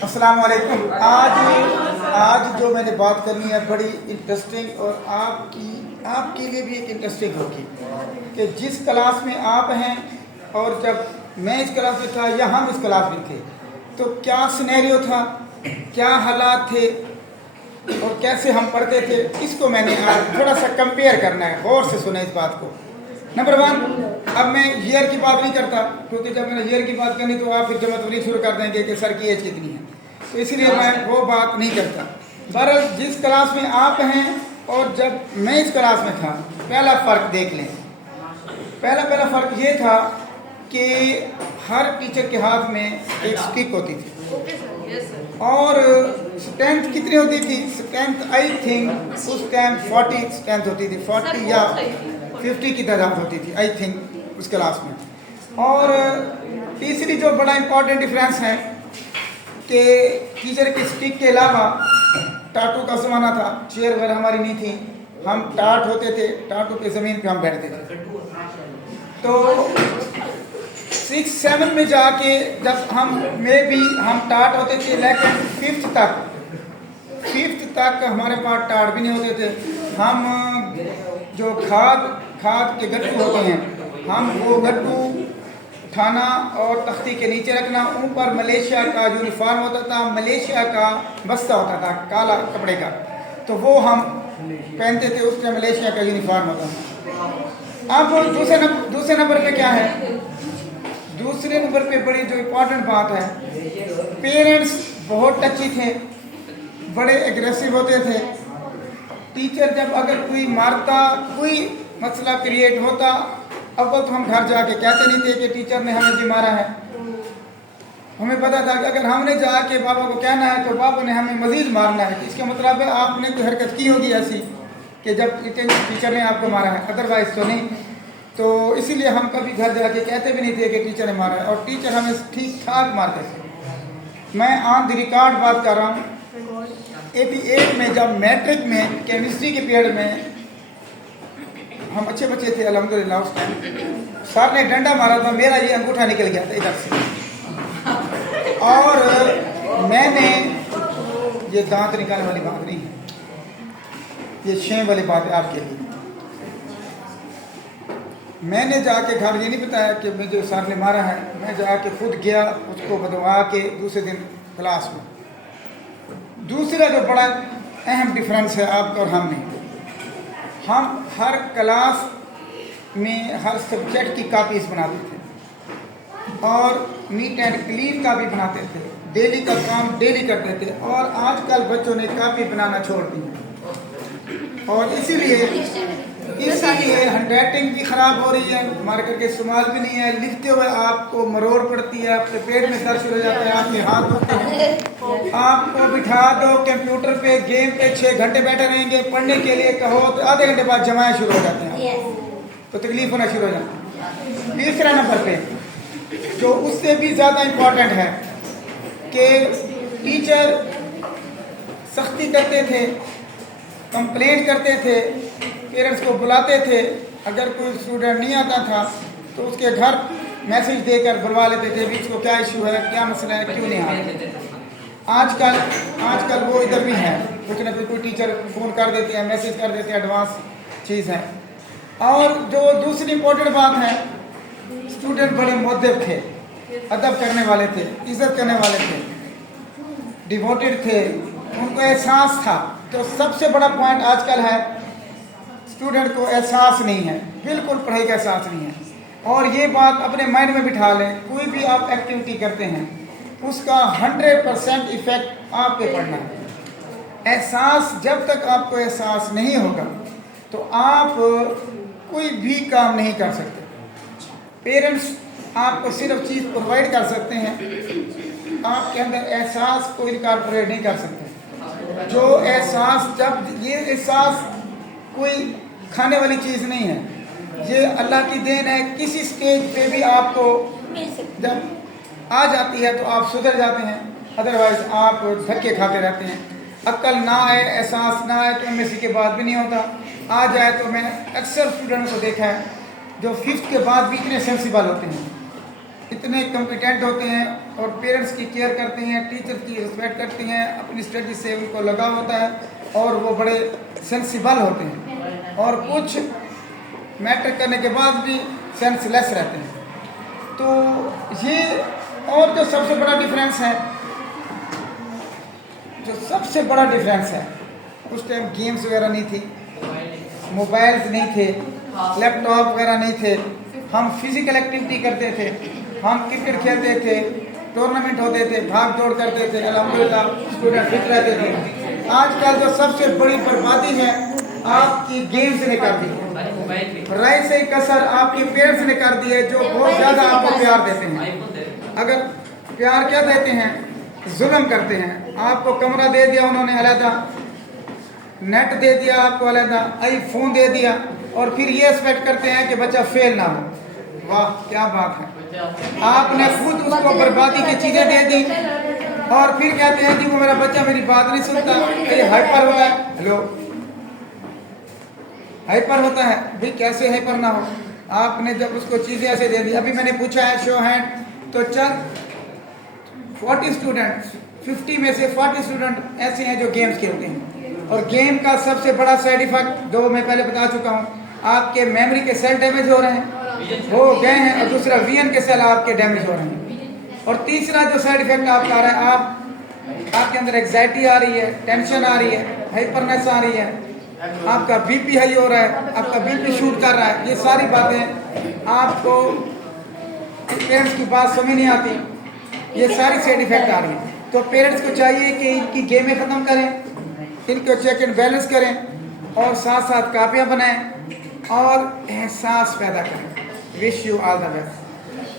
अस्सलाम वालेकुम। आज जो मैंने बात करनी है बड़ी इंटरेस्टिंग और आपके लिए भी एक इंटरेस्टिंग होगी कि जिस क्लास में आप हैं और जब मैं इस क्लास में था या हम इस क्लास में थे तो क्या सिनेरियो था, क्या हालात थे और कैसे हम पढ़ते थे, इसको मैंने आज थोड़ा सा कंपेयर करना है। गौर से सुने इस बात को। नंबर वन, अब मैं ईयर की बात नहीं करता क्योंकि जब मैंने ईयर की बात करनी तो आप फिर जमा तबलीग शुरू कर देंगे कि सर की एज कितनी है, तो इसलिए मैं वो बात नहीं करता। बहरहाल जिस क्लास में आप हैं और जब मैं इस क्लास में था, पहला फ़र्क देख लें। पहला फ़र्क ये था कि हर टीचर के हाथ में एक स्टिक होती थी और स्ट्रेंथ कितनी होती थी? स्ट्रेंथ आई थिंक उस टाइम 40 स्ट्रेंथ होती थी, 40 या 50 की तादाद होती थी आई थिंक उस क्लास में। और तीसरी जो बड़ा इम्पोर्टेंट डिफरेंस है कि टीचर के स्टिक के अलावा टाटू का ज़माना था, चेयर वगैरह हमारी नहीं थी, हम टाट होते थे, टाटू पे ज़मीन पे हम बैठते थे। तो 6-7 में जाके जब हम टाट होते थे, लेकिन 5th तक हमारे पास टाट भी नहीं होते थे। हम जो खाद के गट्टू होते हैं, हम वो गट्टू उठाना और तख्ती के नीचे रखना, ऊपर मलेशिया का यूनिफॉर्म होता था, मलेशिया का बस्ता होता था काला कपड़े का, तो वो हम पहनते थे, उसमें मलेशिया का यूनिफॉर्म होता था। अब दूसरे नंबर पे क्या है? दूसरे नंबर पे बड़ी जो इम्पोर्टेंट बात है, पेरेंट्स बहुत टची थे, बड़े एग्रेसिव होते थे। टीचर जब अगर कोई मारता, कोई मसला क्रिएट होता, अव्वल तो हम घर जाके कहते नहीं थे कि टीचर ने हमें जी मारा है। हमें पता था कि अगर हमने जाके बाबा को कहना है तो बाबा ने हमें मजीद मारना है, इसका मतलब है आपने कोई हरकत की होगी ऐसी कि जब टीचर ने आपको मारा है, अदरवाइज तो नहीं। तो इसीलिए हम कभी घर जाके कहते भी नहीं थे कि टीचर ने मारा है, और टीचर हमें ठीक ठाक मारते थे। मैं ऑन द रिकॉर्ड बात कर रहा हूँ, 88 में जब मैट्रिक में केमिस्ट्री के पीरियड में हम अच्छे बच्चे थे अल्हम्दुलिल्लाह, उस टाइम सर ने डंडा मारा था, मेरा ये अंगूठा निकल गया था इधर से, और मैंने, ये दांत निकालने वाली बात नहीं है, ये शेम वाली बात है आपके लिए। मैंने जाके घर ये नहीं बताया कि मुझे सर ने मारा है, मैं जाके खुद गया उसको बदवा के दूसरे दिन क्लास में। दूसरा जो बड़ा अहम डिफरेंस है आपका और हम में, हम हर क्लास में हर सब्जेक्ट की कापीज बनाते थे और नीट एंड क्लीन कापी बनाते थे, डेली का काम डेली करते थे। और आजकल बच्चों ने कापी बनाना छोड़ दी है और इसीलिए हैंडराइटिंग भी ख़राब हो रही है, मार्कर के इस्तेमाल भी नहीं है, लिखते हुए आपको मरोड़ पड़ती है, आपके पेट में दर्द शुरू हो जाता है, आपके हाथ दुखते हैं। आपको बिठा दो कंप्यूटर पे, गेम पे 6 घंटे बैठे रहेंगे, पढ़ने के लिए कहो तो आधे घंटे बाद जमाएं शुरू हो जाते हैं, तो तकलीफ होना शुरू हो जाती है। तीसरा नंबर पे जो उससे भी ज़्यादा इम्पोर्टेंट है कि टीचर सख्ती करते थे, कंप्लेंट करते थे, पेरेंट्स को बुलाते थे, अगर कोई स्टूडेंट नहीं आता था तो उसके घर मैसेज देकर बुलवा लेते थे भी इसको क्या इशू है, क्या मसला है, क्यों नहीं आ रहे। आजकल वो इधर भी है, कुछ ना कोई टीचर फ़ोन कर देते हैं, मैसेज कर देते हैं, एडवांस चीज़ है। और जो दूसरी इम्पोर्टेंट बात है, स्टूडेंट बड़े मुअद्दब थे, अदब करने वाले थे, इज़्ज़त करने वाले थे, डिवोटेड थे, उनको एहसास था। तो सबसे बड़ा पॉइंट आजकल है, स्टूडेंट को एहसास नहीं है, बिल्कुल पढ़ाई का एहसास नहीं है। और ये बात अपने माइंड में बिठा लें, कोई भी आप एक्टिविटी करते हैं उसका 100% इफेक्ट आप पे पड़ना है। एहसास, जब तक आपको एहसास नहीं होगा तो आप कोई भी काम नहीं कर सकते। पेरेंट्स आपको सिर्फ चीज़ प्रोवाइड कर सकते हैं, आपके अंदर एहसास कोई इनकॉर्पोरेट नहीं कर सकते। जो एहसास, जब ये एहसास कोई खाने वाली चीज़ नहीं है, ये अल्लाह की देन है। किसी स्टेज पे भी आपको जब आ जाती है तो आप सुधर जाते हैं, अदरवाइज आप धक्के खाते रहते हैं। अक्ल ना आए, एहसास ना आए तो MSc के बाद भी नहीं होता, आ जाए तो मैं अक्सर स्टूडेंट्स को देखा है जो 5th के बाद भी इतने सेंसिबल होते हैं इतने कॉम्पिटेंट होते हैं और पेरेंट्स की केयर करते हैं, टीचर्स की रिस्पेक्ट करते हैं, अपनी स्टडी से उनको लगाव होता है और वो बड़े सेंसिबल होते हैं और कुछ मैट्रिक करने के बाद भी सेंसलेस रहते हैं। तो ये और जो सबसे बड़ा डिफरेंस है, उस टाइम गेम्स वगैरह नहीं थी, मोबाइल्स नहीं थे, लैपटॉप वगैरह नहीं थे, हम फिजिकल एक्टिविटी करते थे, हम क्रिकेट खेलते थे, टूर्नामेंट होते थे, भाग दौड़ करते थे, अल्हम्दुलिल्लाह स्टूडेंट फिट रहते थे। आजकल जो सबसे बड़ी बर्बादी है आपकी गेम्स ने कर दी है, राय से कसर आपके पेरेंट्स ने कर दी है जो बहुत ज़्यादा आपको प्यार देते हैं। अगर प्यार क्या देते हैं, जुल्म करते हैं। आपको कमरा दे दिया उन्होंने अलहदा, नेट दे दिया आपको अलहदा, आईफोन दे दिया और फिर ये एक्सपेक्ट करते हैं कि बच्चा फेल ना हो। वाह क्या बात है, आपने खुद उसको बर्बादी की चीज़ें दे दी और फिर कहते हैं कि वो मेरा बच्चा मेरी बात नहीं सुनता, ये हाइपर होता है। हेलो, हाइपर होता है भाई, कैसे हाइपर ना हो? आपने जब उसको चीज़ें ऐसे दे दी। अभी मैंने पूछा है शो हैंड, तो चंद 40 स्टूडेंट, 50 में से 40 स्टूडेंट ऐसे हैं जो गेम्स खेलते हैं। और गेम का सबसे बड़ा साइड इफेक्ट जो मैं पहले बता चुका हूँ, आपके मेमोरी के सेल डैमेज हो रहे हैं, हो गए हैं, और दूसरा वीएन के सेल आपके डैमेज हो रहे हैं। और तीसरा जो साइड इफेक्ट आपका आ रहा है, आपके अंदर एग्जाइटी आ रही है, टेंशन आ रही है, हाइपरनेस आ रही है, आपका बीपी हाई हो रहा है, आपका बीपी शूट कर रहा है। ये सारी बातें आपको पेरेंट्स की बात समझ नहीं आती, ये सारी साइड इफेक्ट आ रही है। तो पेरेंट्स को चाहिए कि इनकी गेमें ख़त्म करें, इनको चेक एंड बैलेंस करें और साथ साथ कापियाँ बनाएं और एहसास पैदा करें। Wish you all the best.